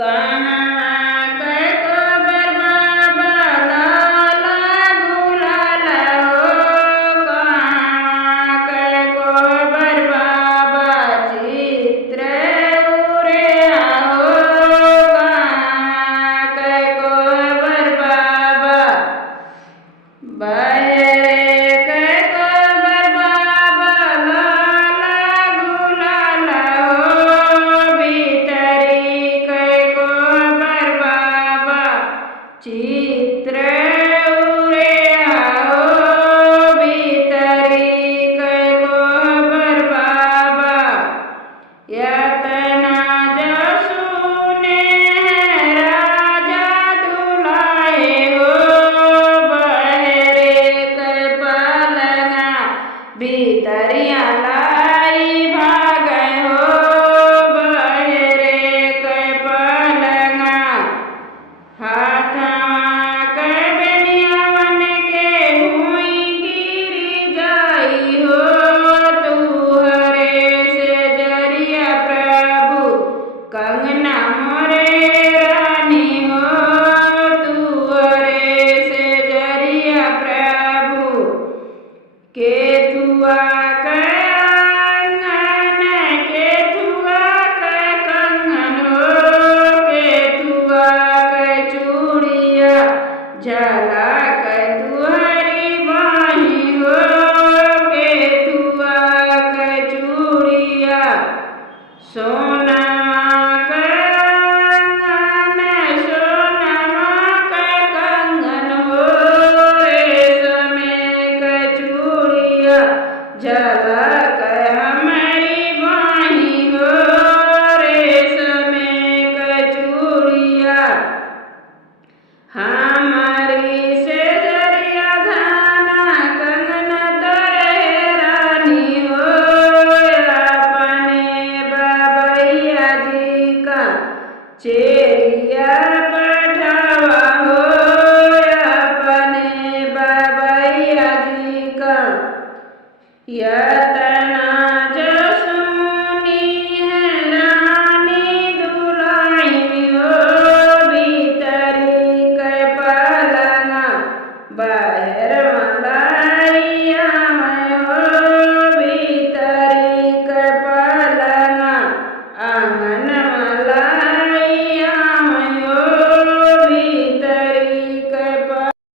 कहाँ कै खबर बाबा लाला गुलाल हो, कहाँ कै खबर बाबा चित्र उरे हो, कहाँ कै खबर बाबा बहरे कै खबर बाबा लाला गुलाल हो, भीतरी कै खबर बाबा चित्र उरे हो, भीतरी कै खबर बाबा यतना जसुने राजा दुलाए हो, बहरे कै पलंगा भीतरिया लाई भागे हो, बहरे कै पलंगा हाथवा कै बेनियावन के भुई गिरी जाई हो, तुहरे से जरिया प्रभु कंगना मोरे रानी हो, तुहरे से जरिया प्रभु केथुआ कै आंगन केथुआ कै कंगन हो, केथुआ कै चूड़िया झला कै तुहरी बाही हो, केथुआ कै चूड़िया सोनमा कै आंगन सोनमा कै कंगन हो, रेशमे कै चूड़िया झला कै हमारी बाही हो, रेशमे कै चूड़िया हमारी से जरिया धाना कंगना तोरे रानी हो, अपने बाबैया जी का चेरिया पठावा हो, अपने बाबैया जी का यतना